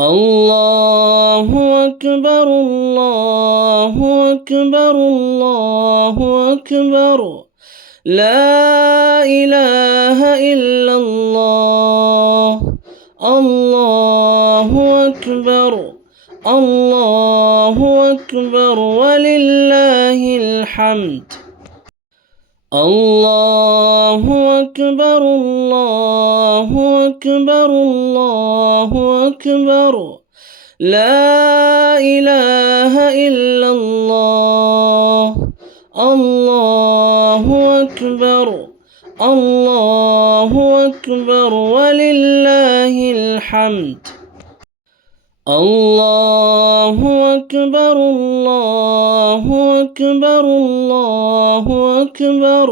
الله أكبر الله أكبر الله أكبر لا إله إلا الله الله أكبر الله أكبر ولله الحمد الله أكبر الله أكبر الله أكبر لا إله إلا الله الله أكبر الله أكبر ولله الحمد الله أكبر الله أكبر الله أكبر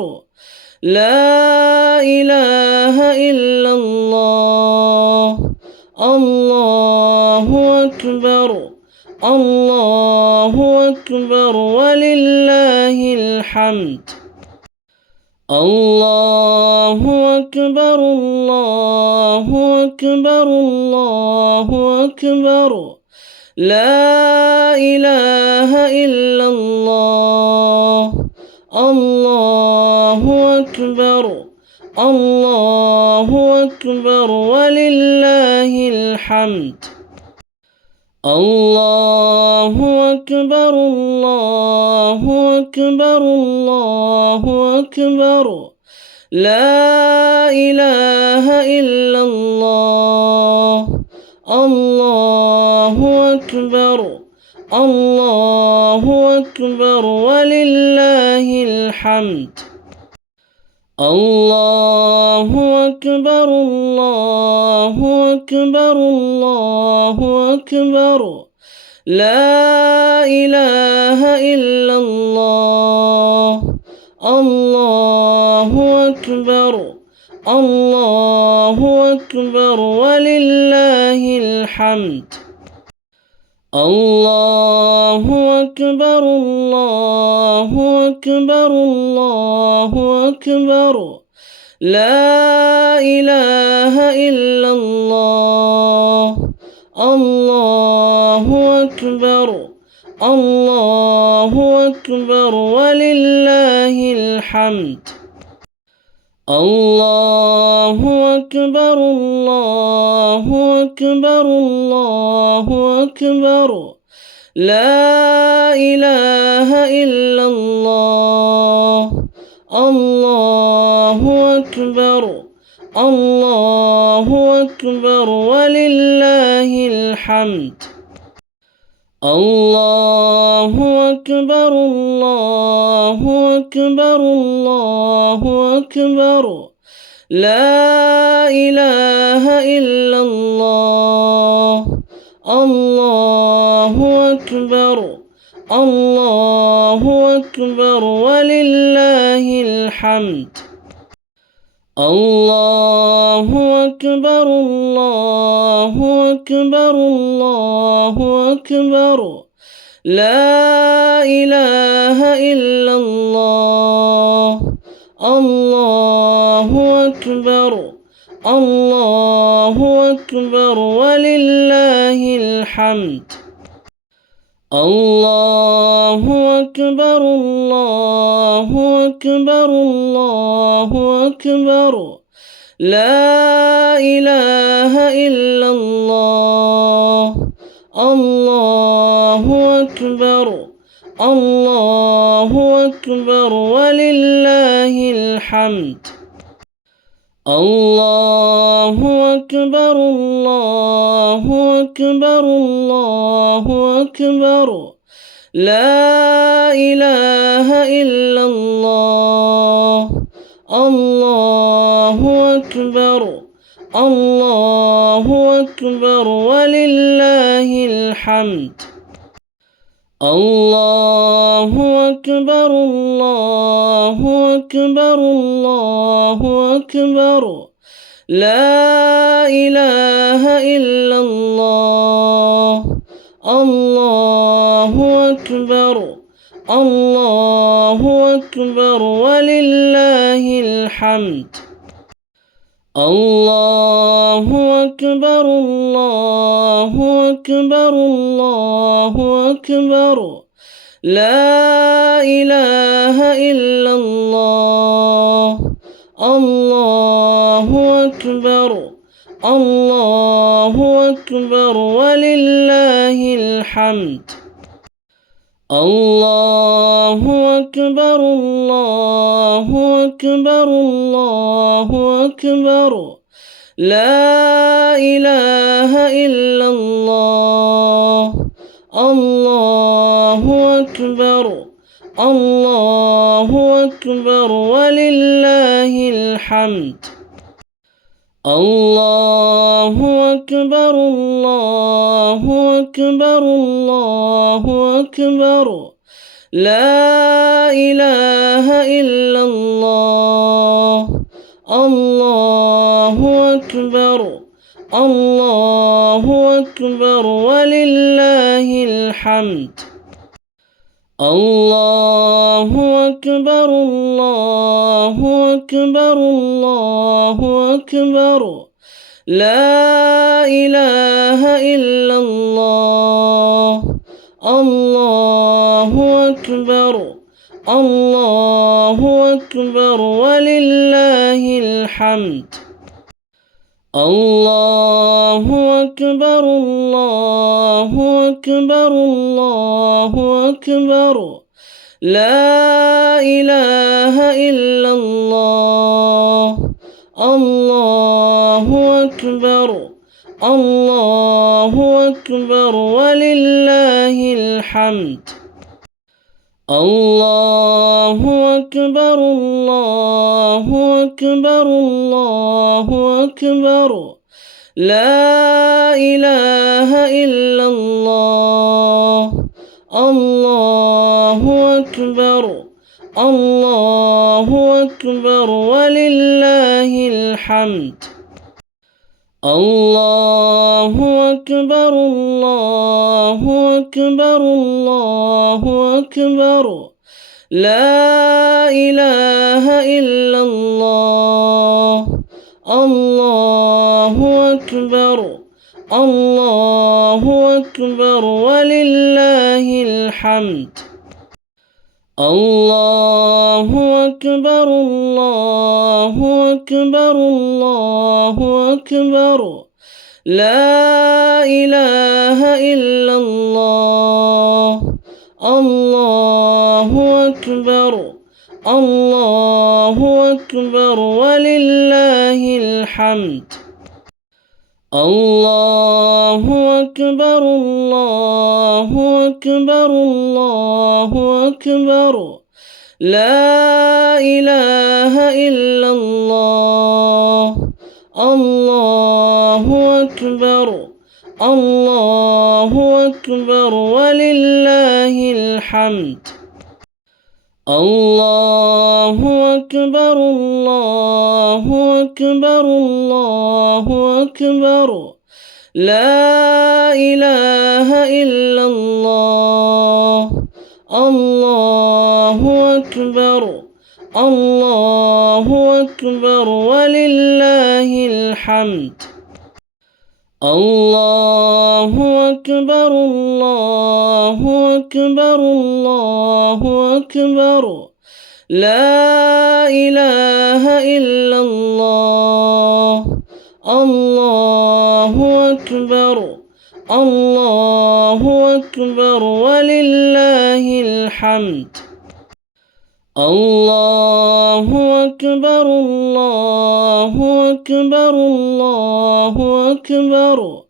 لا إله إلا الله الله أكبر الله أكبر ولله الحمد الله أكبر الله أكبر الله أكبر لا إله إلا الله الله أكبر الله أكبر ولله الحمد الله أكبر الله أكبر الله أكبر لا إله إلا الله الله أكبر الله أكبر ولله الحمد الله أكبر الله أكبر الله أكبر لا إله إلا الله الله أكبر الله أكبر ولله الحمد الله أكبر الله أكبر الله أكبر لا إله إلا الله الله أكبر الله أكبر ولله الحمد الله أكبر الله أكبر الله أكبر لا إله إلا الله الله أكبر الله أكبر ولله الحمد الله أكبر الله أكبر الله أكبر لا إله إلا الله الله أكبر الله أكبر ولله الحمد الله أكبر الله أكبر الله أكبر لا إله إلا الله الله أكبر الله أكبر ولله الحمد الله أكبر الله أكبر الله أكبر لا إله إلا الله الله أكبر الله أكبر ولله الحمد الله أكبر الله أكبر الله أكبر لا إله إلا الله الله أكبر الله أكبر ولله الحمد الله أكبر الله أكبر الله أكبر لا إله إلا الله الله أكبر الله أكبر ولله الحمد الله أكبر الله أكبر الله أكبر لا إله إلا الله الله أكبر الله أكبر ولله الحمد الله أكبر الله أكبر الله أكبر لا إله إلا الله الله أكبر الله أكبر ولله الحمد الله أكبر الله أكبر الله أكبر لا إله إلا الله الله أكبر الله أكبر ولله الحمد الله أكبر الله أكبر الله أكبر لا إله إلا الله الله أكبر الله أكبر ولله الحمد الله أكبر الله أكبر الله أكبر لا إله إلا الله الله أكبر الله أكبر ولله الحمد الله أكبر الله أكبر الله أكبر لا إله إلا الله الله أكبر الله أكبر ولله الحمد الله أكبر الله أكبر الله أكبر لا إله إلا الله الله أكبر الله أكبر ولله الحمد الله أكبر الله أكبر الله أكبر لا إله إلا الله الله أكبر الله أكبر ولله الحمد الله أكبر الله أكبر الله أكبر لا إله إلا الله الله أكبر الله أكبر ولله الحمد الله أكبر الله أكبر الله أكبر لا إله إلا الله الله أكبر الله أكبر ولله الحمد الله أكبر الله أكبر الله أكبر لا إله إلا الله الله أكبر الله أكبر ولله الحمد الله أكبر الله أكبر الله أكبر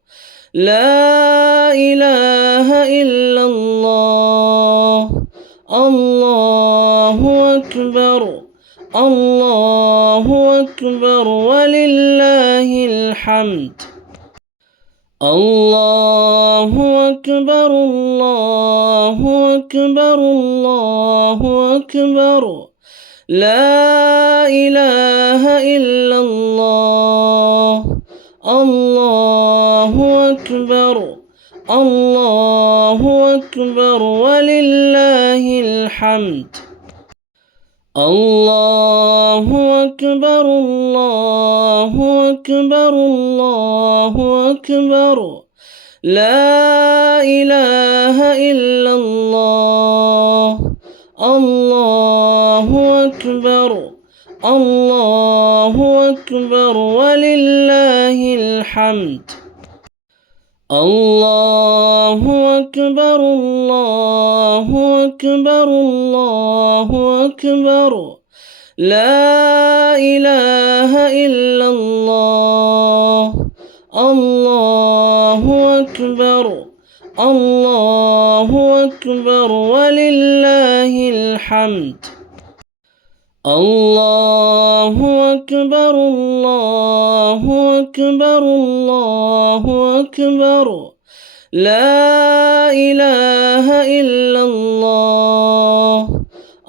لا إله إلا الله الله أكبر الله أكبر ولله الحمد الله أكبر الله أكبر الله أكبر لا إله إلا الله الله أكبر الله أكبر ولله الحمد الله أكبر الله أكبر الله أكبر لا إله إلا الله. الله أكبر. الله أكبر ولله الحمد. الله أكبر. الله أكبر. الله أكبر. لا إله إلا الله. الله أكبر. الله أكبر ولله الحمد. الله أكبر. الله أكبر. الله أكبر. لا إله إلا الله.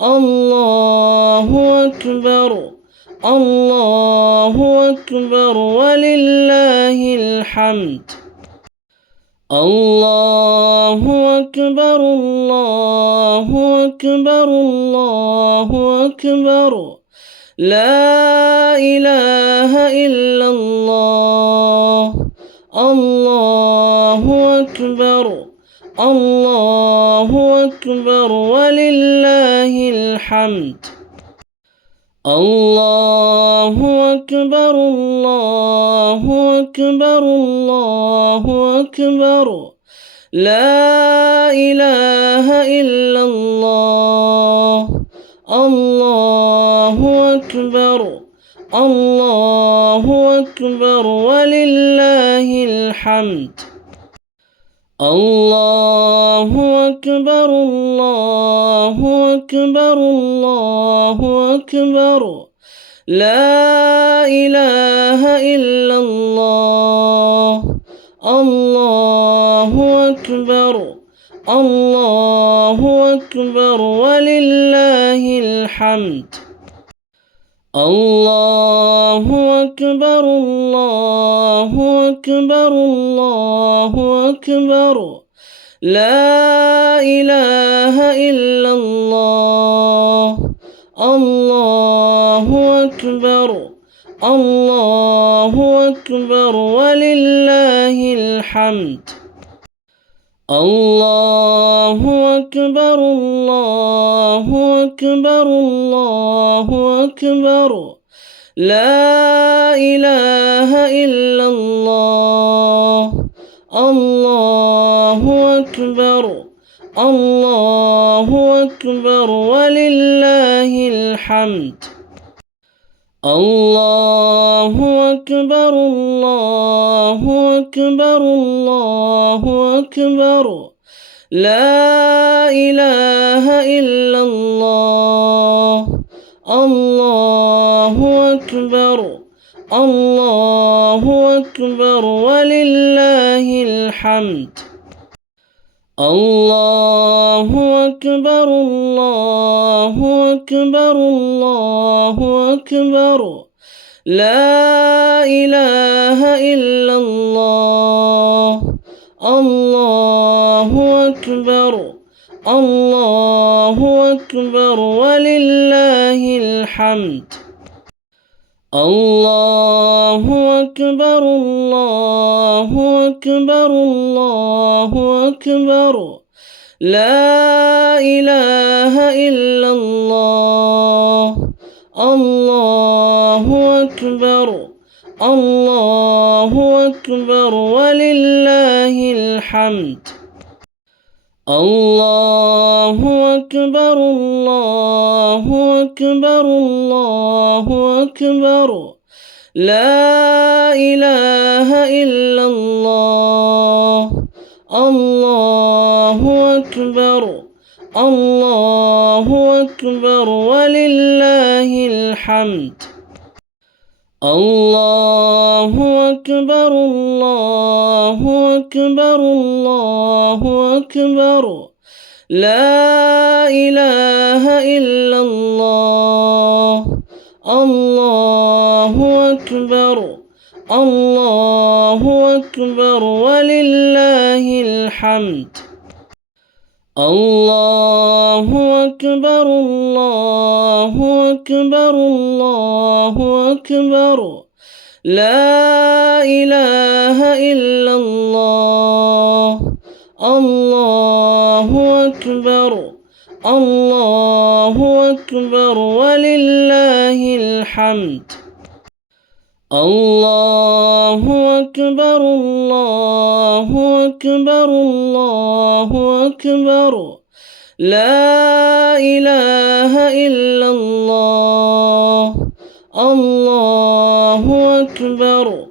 الله أكبر. الله أكبر ولله الحمد. الله أكبر. الله أكبر. الله أكبر. لا إله إلا الله. الله أكبر. الله أكبر ولله الحمد. الله أكبر. الله أكبر. الله أكبر. لا إله إلا الله. الله أكبر. الله أكبر ولله الحمد. الله أكبر. الله أكبر. الله أكبر. لا إله إلا الله. الله أكبر. الله أكبر ولله الحمد. الله أكبر. الله أكبر. الله أكبر. لا إله إلا الله. الله أكبر. الله أكبر ولله الحمد. الله أكبر. الله أكبر. الله أكبر. لا إله إلا الله. الله أكبر. الله أكبر ولله الحمد. الله أكبر. الله أكبر. الله أكبر. لا إله إلا الله. الله أكبر. الله أكبر ولله الحمد. الله أكبر. الله أكبر. الله أكبر. لا إله إلا الله. الله أكبر. الله أكبر ولله الحمد. الله أكبر. الله أكبر. الله أكبر. لا إله إلا الله. الله أكبر. الله أكبر ولله الحمد. الله أكبر. الله أكبر. الله أكبر. لا إله إلا الله. الله أكبر. الله أكبر ولله الحمد. الله أكبر. الله أكبر. الله أكبر. لا إله إلا الله. الله أكبر. الله أكبر ولله الحمد. الله أكبر. الله أكبر. الله أكبر. لا إله إلا الله. الله أكبر الله أكبر ولله الحمد الله أكبر الله أكبر الله أكبر لا إله إلا الله الله أكبر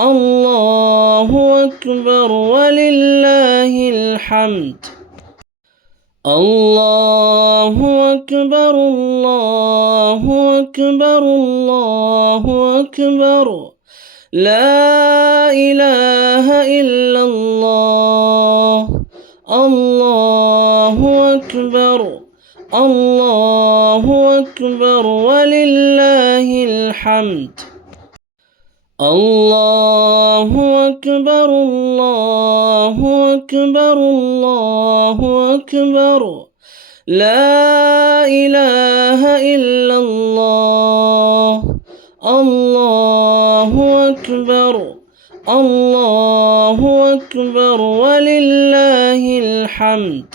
الله أكبر ولله الحمد الله أكبر الله أكبر الله أكبر لا إله إلا الله الله أكبر الله أكبر ولله الحمد الله أكبر الله أكبر الله أكبر لا إله إلا الله الله أكبر الله أكبر ولله الحمد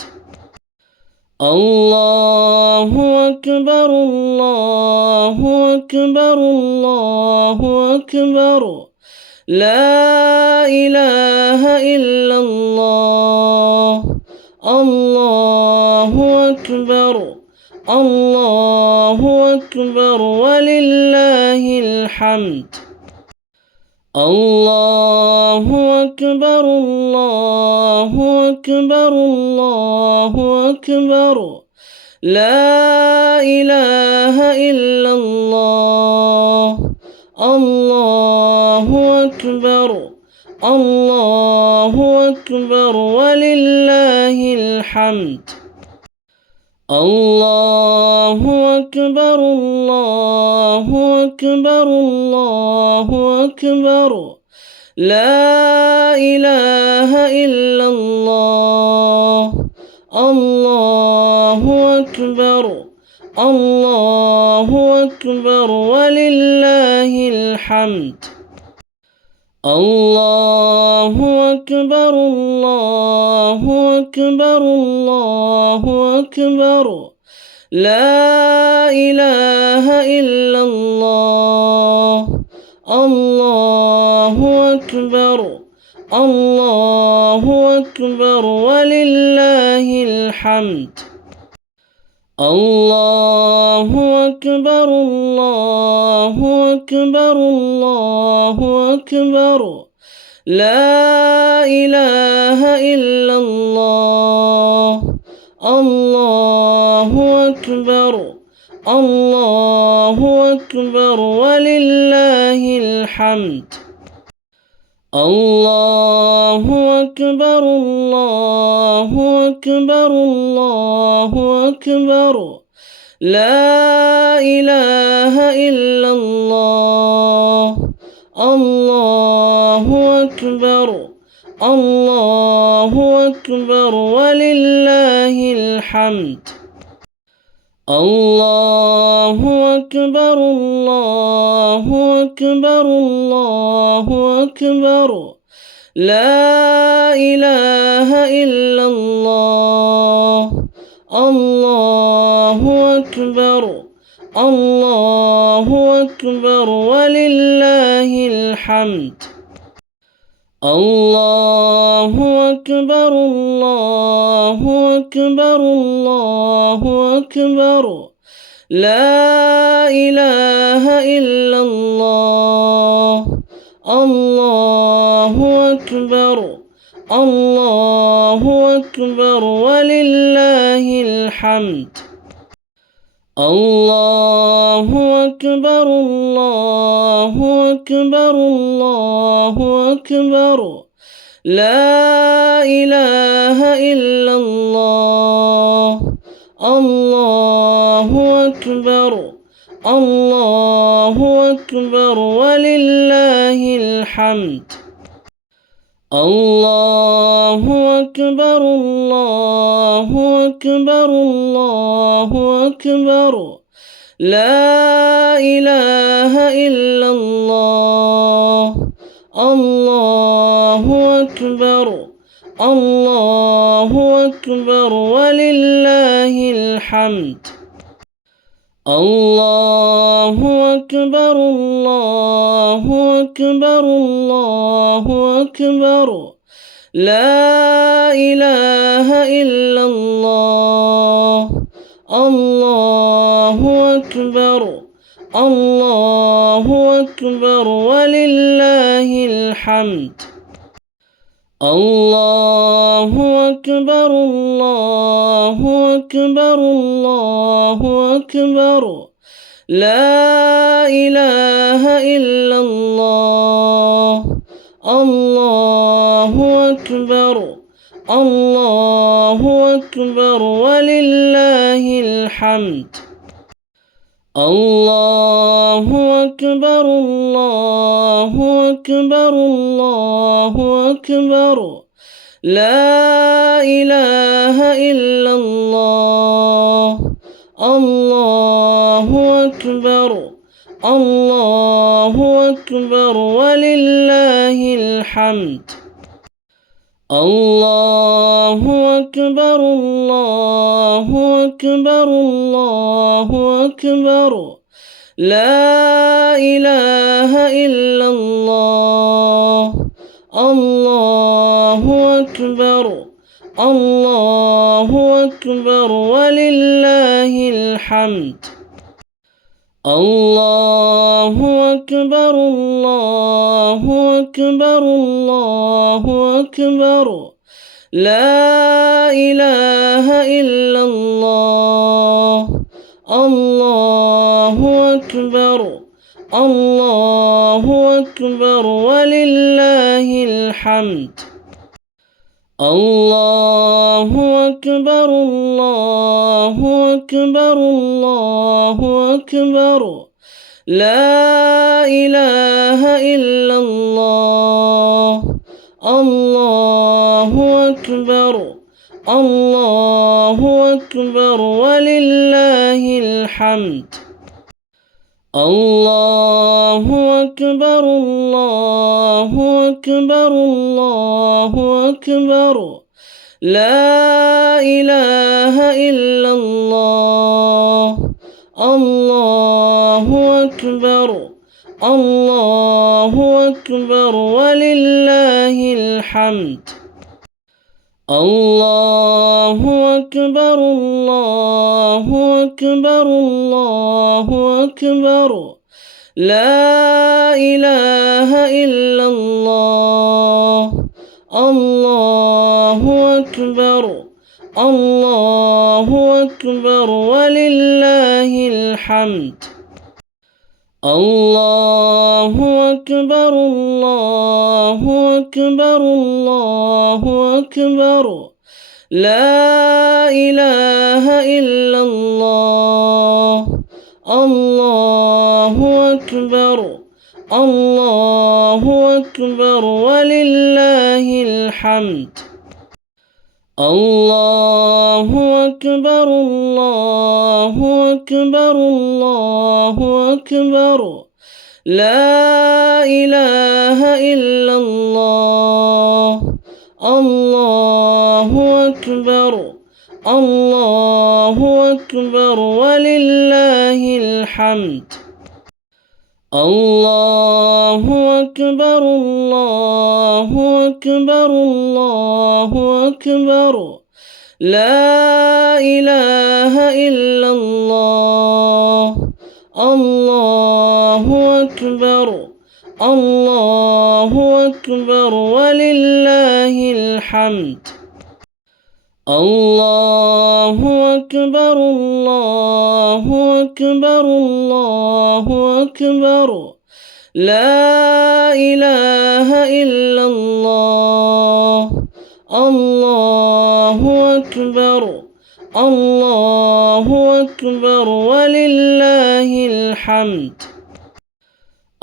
الله أكبر الله أكبر الله أكبر لا إله إلا الله الله أكبر الله أكبر ولله الحمد الله أكبر الله أكبر الله أكبر لا إله إلا الله الله أكبر الله أكبر ولله الحمد الله أكبر الله أكبر الله أكبر لا إله إلا الله الله أكبر الله أكبر ولله الحمد الله أكبر الله أكبر الله أكبر لا إله إلا الله الله أكبر الله أكبر ولله الحمد الله أكبر الله أكبر الله أكبر لا إله إلا الله الله أكبر الله أكبر ولله الحمد الله أكبر الله أكبر الله أكبر لا إله إلا الله الله أكبر الله أكبر ولله الحمد الله أكبر الله أكبر الله أكبر لا إله إلا الله الله أكبر الله أكبر ولله الحمد الله أكبر الله أكبر الله أكبر لا إله إلا الله الله أكبر الله أكبر ولله الحمد الله أكبر الله أكبر الله أكبر لا إله إلا الله الله أكبر الله أكبر ولله الحمد الله أكبر الله أكبر الله أكبر لا إله إلا الله الله أكبر الله أكبر ولله الحمد. الله أكبر الله أكبر الله أكبر لا إله إلا الله. الله أكبر الله أكبر ولله الحمد. الله أكبر الله أكبر الله أكبر لا إله إلا الله. الله أكبر الله أكبر ولله الحمد. الله أكبر الله أكبر الله أكبر لا إله إلا الله. الله أكبر الله أكبر ولله الحمد. الله أكبر الله أكبر الله أكبر لا إله إلا الله. الله أكبر الله أكبر ولله الحمد. الله أكبر الله أكبر الله أكبر لا إله إلا الله. الله أكبر الله أكبر ولله الحمد. الله أكبر الله أكبر الله أكبر لا إله إلا الله. الله أكبر الله أكبر ولله الحمد. الله أكبر الله أكبر الله أكبر لا إله إلا الله. الله أكبر الله أكبر ولله الحمد. الله أكبر الله أكبر الله أكبر لا إله إلا الله. الله أكبر الله أكبر ولله الحمد. الله أكبر الله أكبر الله أكبر لا إله إلا الله. الله أكبر الله أكبر ولله الحمد. الله أكبر الله أكبر الله أكبر لا إله إلا الله. الله أكبر الله أكبر ولله الحمد. الله أكبر الله أكبر الله أكبر لا إله إلا الله. الله أكبر الله أكبر ولله الحمد. الله أكبر الله أكبر الله أكبر لا إله إلا الله. الله أكبر الله أكبر ولله الحمد.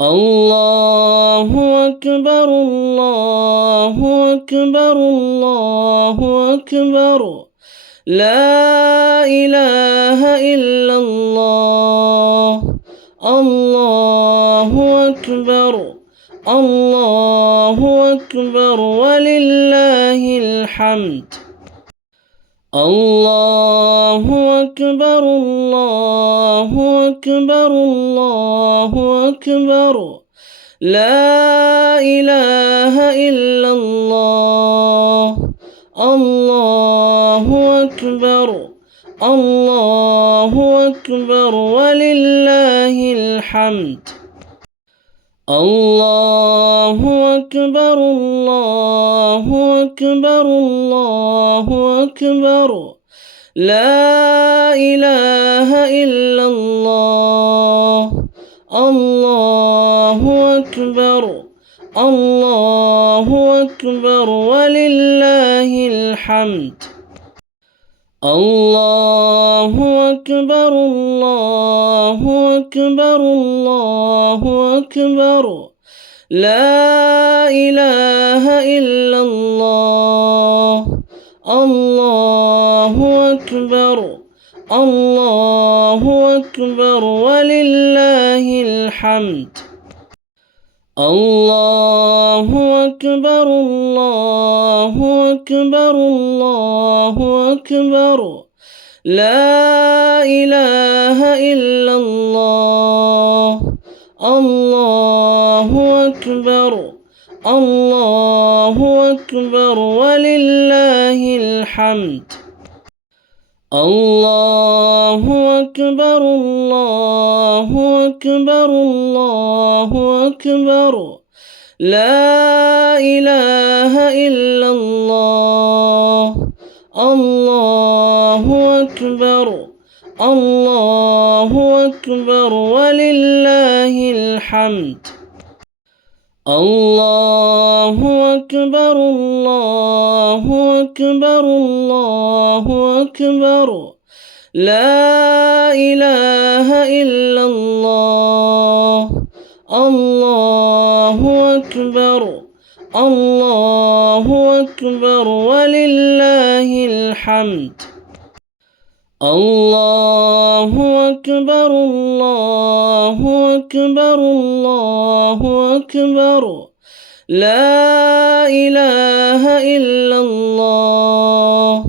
الله أكبر الله أكبر الله أكبر لا إله إلا الله. الله أكبر الله أكبر ولله الحمد. الله أكبر الله أكبر الله أكبر لا إله إلا الله. الله أكبر الله أكبر ولله الحمد. الله أكبر الله أكبر الله أكبر لا إله إلا الله. الله أكبر الله أكبر ولله الحمد. الله أكبر الله أكبر الله أكبر لا إله إلا الله. الله أكبر الله أكبر ولله الحمد. الله أكبر الله أكبر الله أكبر لا إله إلا الله. الله أكبر الله أكبر ولله الحمد. الله أكبر الله أكبر الله أكبر لا إله إلا الله. الله أكبر الله أكبر ولله الحمد. الله أكبر الله أكبر الله أكبر لا إله إلا الله. الله أكبر الله أكبر ولله الحمد. الله أكبر الله أكبر الله أكبر لا إله إلا الله.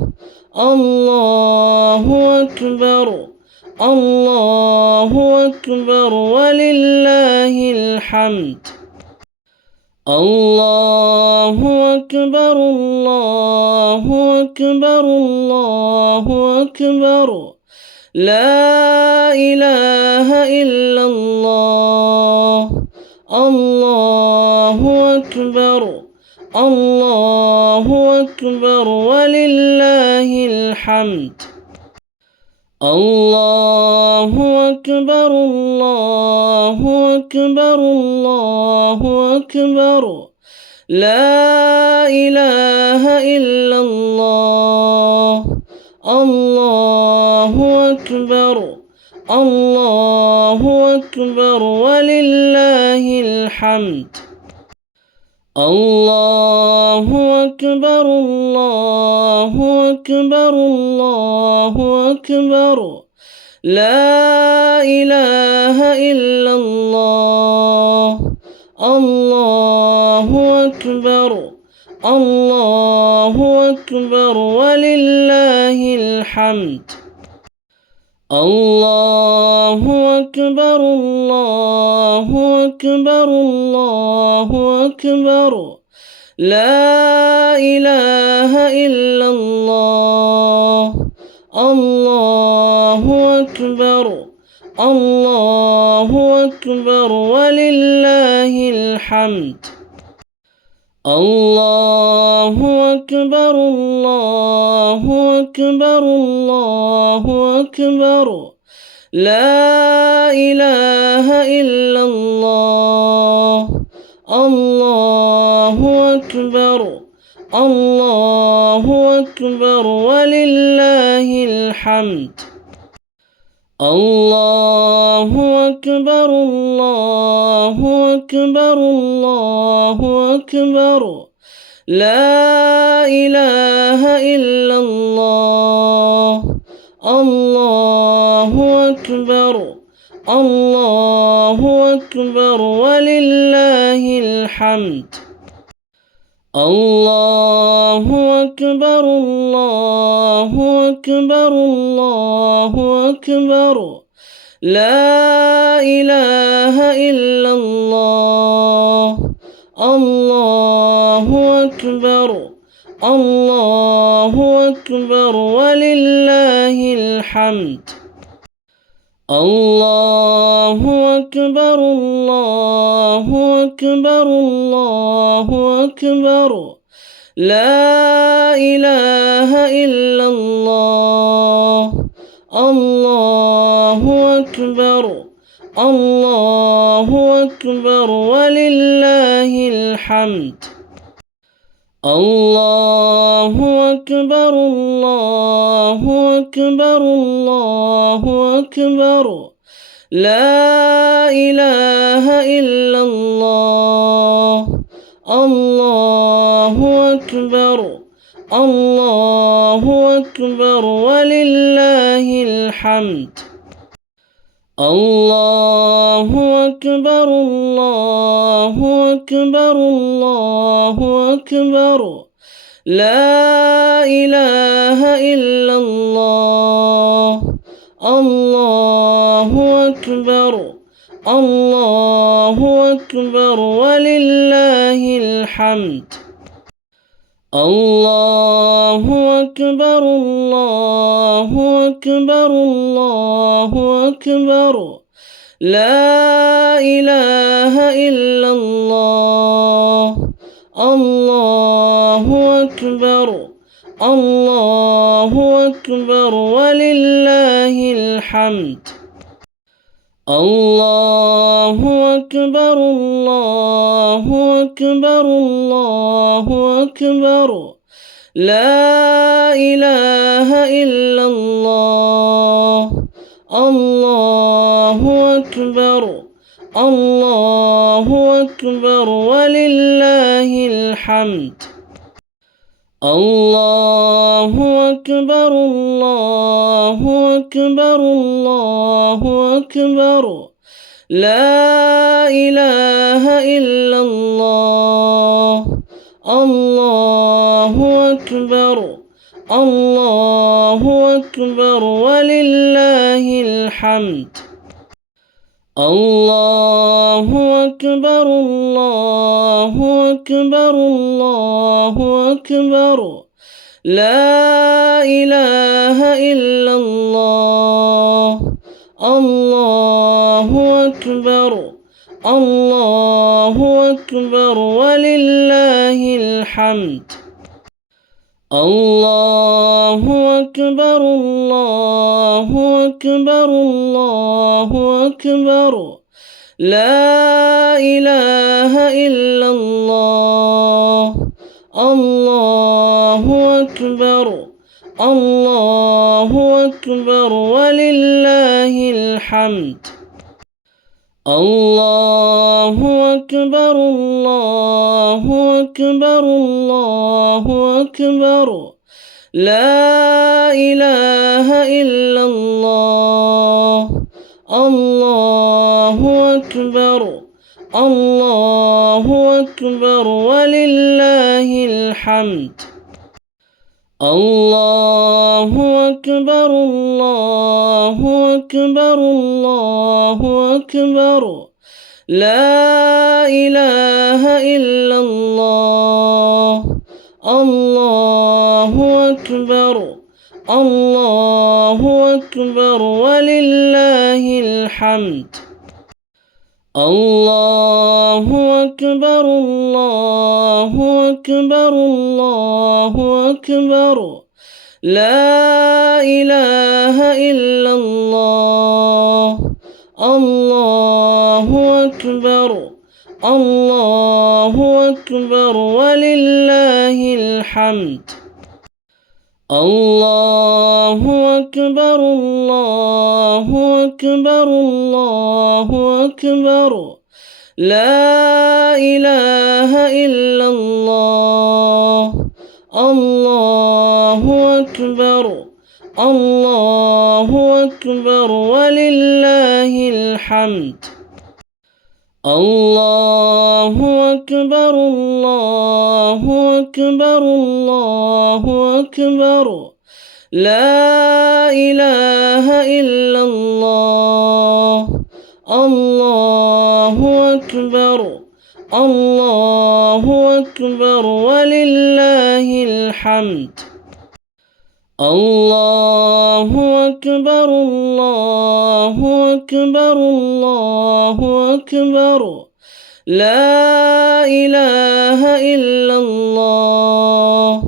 الله أكبر الله أكبر ولله الحمد. الله أكبر الله أكبر الله أكبر لا إله إلا الله. الله أكبر الله أكبر ولله الحمد. الله أكبر الله أكبر الله أكبر لا إله إلا الله. الله أكبر الله أكبر ولله الحمد. الله أكبر الله أكبر الله أكبر لا إله إلا الله. الله أكبر الله أكبر ولله الحمد. الله أكبر الله أكبر الله أكبر لا إله إلا الله. الله أكبر الله أكبر ولله الحمد. الله أكبر الله أكبر الله أكبر لا إله إلا الله. الله أكبر الله أكبر ولله الحمد. الله أكبر الله أكبر الله أكبر لا إله إلا الله. الله أكبر الله أكبر أكبر ولله الحمد. الله أكبر الله أكبر الله أكبر لا إله إلا الله. الله أكبر الله أكبر ولله الحمد. الله أكبر الله أكبر الله أكبر لا إله إلا الله. الله أكبر الله أكبر ولله الحمد. الله أكبر الله أكبر الله أكبر لا إله إلا الله. الله أكبر الله أكبر ولله الحمد. الله أكبر الله أكبر الله أكبر لا إله إلا الله. الله أكبر الله أكبر ولله الحمد. الله أكبر الله أكبر الله أكبر لا إله إلا الله. الله أكبر الله أكبر ولله الحمد. الله أكبر الله أكبر الله أكبر لا إله إلا الله. الله أكبر الله أكبر ولله الحمد. الله أكبر الله أكبر الله أكبر لا إله إلا الله. الله أكبر الله أكبر ولله الحمد. الله أكبر الله أكبر الله أكبر لا إله إلا الله. الله أكبر الله أكبر ولله الحمد. الله أكبر الله أكبر الله أكبر لا إله إلا الله. الله أكبر الله أكبر ولله الحمد. الله أكبر الله أكبر الله أكبر لا إله إلا الله. الله أكبر الله أكبر ولله الحمد. الله أكبر الله أكبر الله أكبر لا إله إلا الله. الله أكبر الله أكبر ولله الحمد. الله أكبر الله أكبر الله أكبر لا إله إلا الله. الله أكبر الله أكبر ولله الحمد. الله أكبر الله أكبر الله أكبر لا إله إلا الله. الله أكبر الله أكبر ولله الحمد. الله أكبر الله أكبر الله أكبر لا إله إلا الله الله أكبر الله أكبر ولله الحمد الله أكبر الله أكبر الله أكبر لا إله إلا الله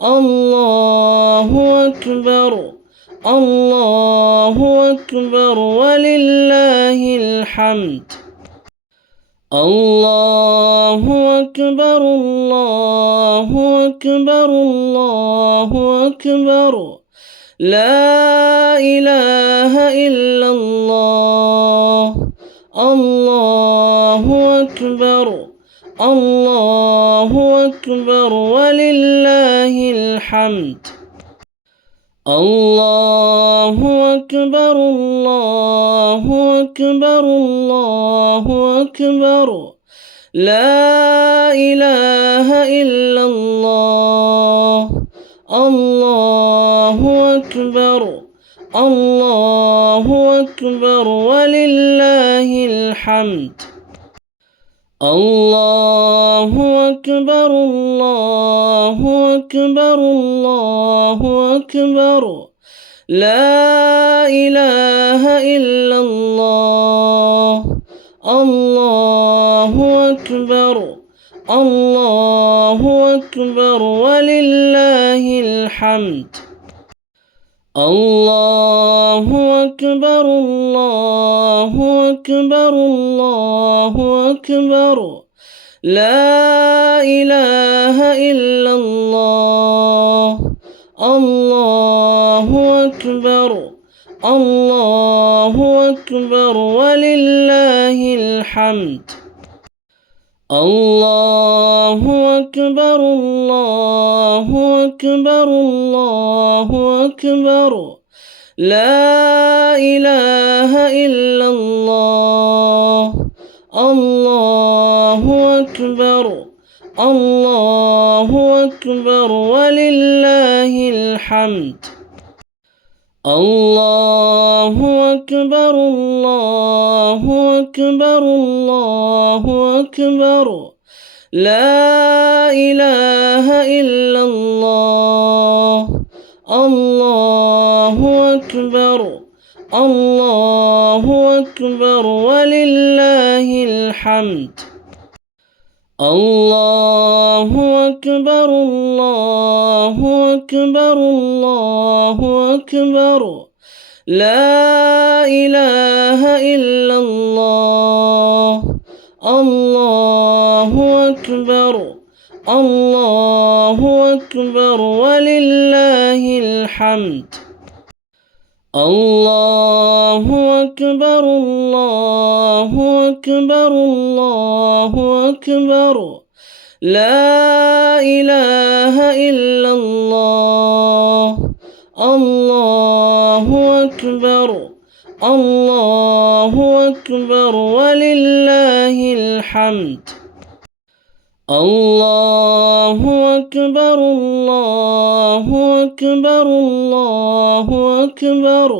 الله أكبر الله أكبر ولله الحمد الله أكبر الله أكبر الله أكبر لا إله إلا الله الله أكبر الله أكبر ولله الحمد الله أكبر الله أكبر الله أكبر لا إله إلا الله الله أكبر الله أكبر ولله الحمد الله أكبر الله أكبر الله أكبر لا إله إلا الله الله أكبر الله أكبر ولله الحمد الله أكبر الله أكبر الله أكبر لا إله إلا الله الله أكبر الله أكبر ولله الحمد الله أكبر الله أكبر الله أكبر لا إله إلا الله الله أكبر الله أكبر ولله الحمد الله أكبر الله أكبر الله أكبر لا إله إلا الله الله أكبر الله أكبر ولله الحمد الله أكبر الله أكبر الله أكبر لا إله إلا الله الله أكبر الله أكبر ولله الحمد الله أكبر الله أكبر الله أكبر لا إله إلا الله الله أكبر الله أكبر ولله الحمد الله أكبر الله أكبر الله أكبر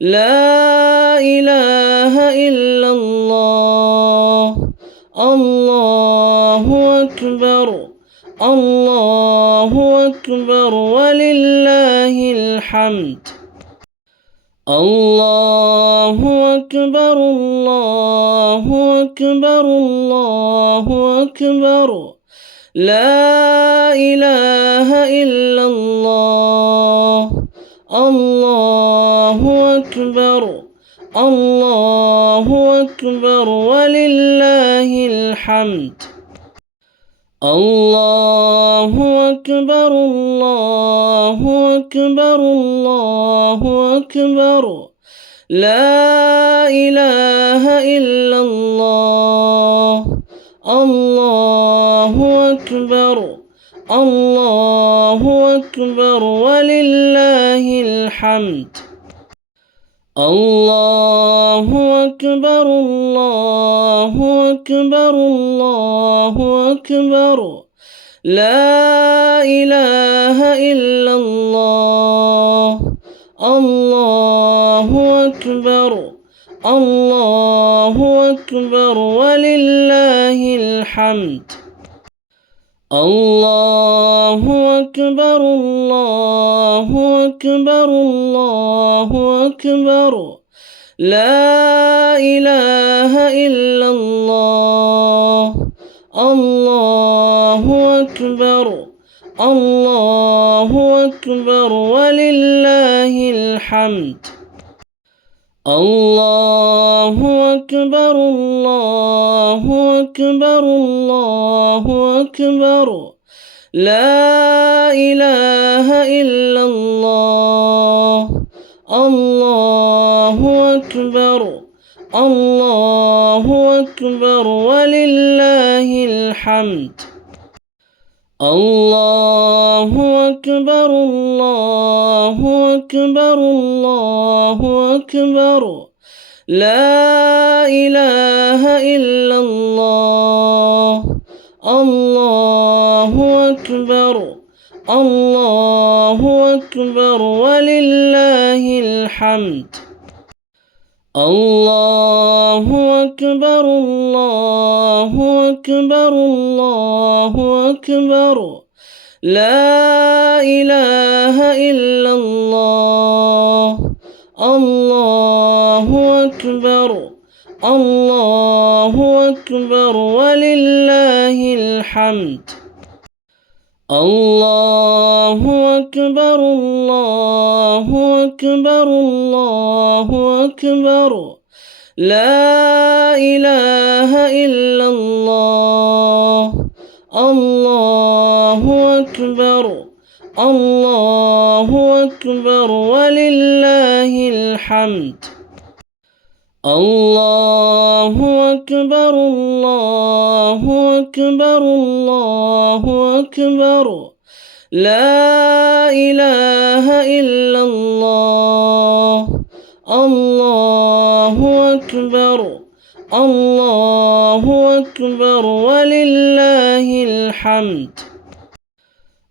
لا إله إلا الله الله أكبر الله أكبر ولله الحمد الله أكبر الله أكبر الله أكبر لا إله إلا الله الله أكبر الله أكبر ولله الحمد الله أكبر الله أكبر الله أكبر لا إله إلا الله الله أكبر الله أكبر ولله الحمد الله أكبر الله أكبر الله أكبر لا إله إلا الله الله أكبر الله أكبر ولله الحمد الله أكبر الله أكبر الله أكبر لا إله إلا الله الله أكبر الله أكبر ولله الحمد الله أكبر الله أكبر الله أكبر لا إله إلا الله الله أكبر الله أكبر ولله الحمد الله أكبر الله أكبر الله أكبر لا إله إلا الله الله أكبر الله أكبر ولله الحمد الله أكبر الله أكبر الله أكبر لا إله إلا الله الله أكبر الله أكبر ولله الحمد الله أكبر الله أكبر الله أكبر لا إله إلا الله الله أكبر الله أكبر ولله الحمد الله أكبر الله أكبر الله أكبر لا إله إلا الله الله أكبر الله أكبر ولله الحمد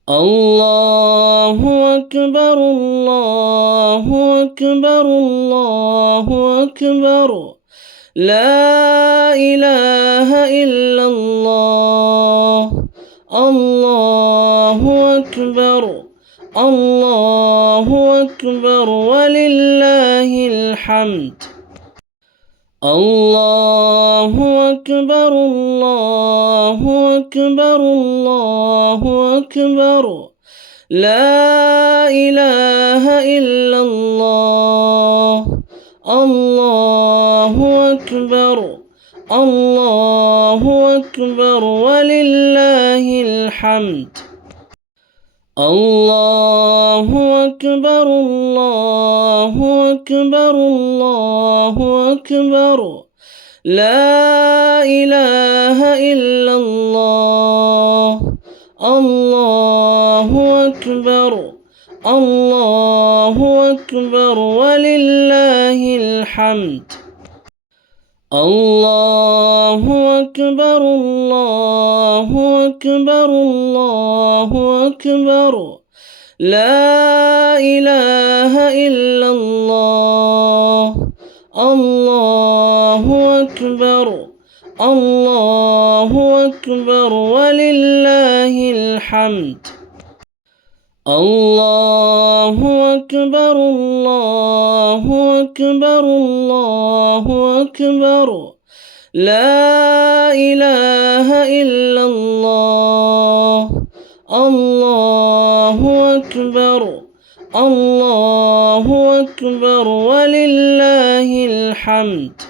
الله أكبر الله أكبر الله أكبر لا إله إلا الله الله أكبر الله أكبر ولله الحمد الله أكبر الله أكبر الله أكبر لا إله إلا الله الله أكبر الله أكبر ولله الحمد الله أكبر الله أكبر الله أكبر لا إله إلا الله الله أكبر الله أكبر ولله الحمد الله أكبر الله أكبر الله أكبر لا إله إلا الله الله أكبر الله أكبر ولله الحمد الله أكبر الله أكبر الله أكبر لا إله إلا الله الله أكبر الله أكبر ولله الحمد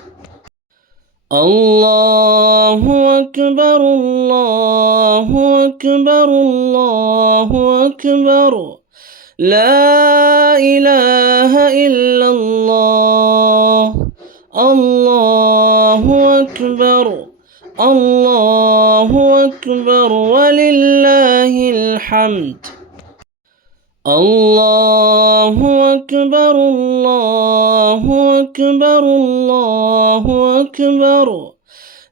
الله أكبر الله أكبر الله أكبر لا إله إلا الله الله أكبر الله أكبر ولله الحمد الله أكبر الله أكبر الله أكبر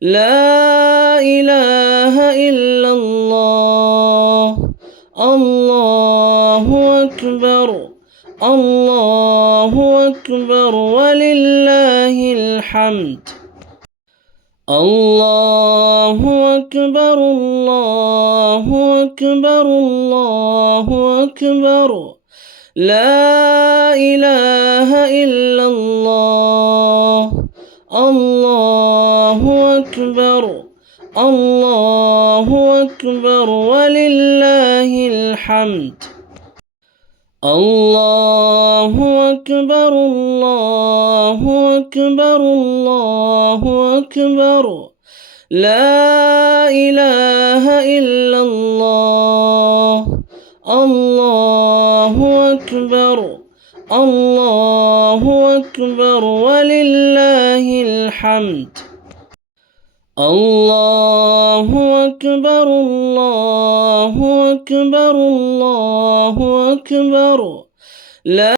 لا إله إلا الله الله أكبر الله أكبر ولله الحمد الله أكبر الله أكبر الله أكبر لا إله إلا الله الله أكبر الله أكبر ولله الحمد الله أكبر الله أكبر الله أكبر لا إله إلا الله الله أكبر الله أكبر ولله الحمد الله أكبر الله أكبر الله أكبر لا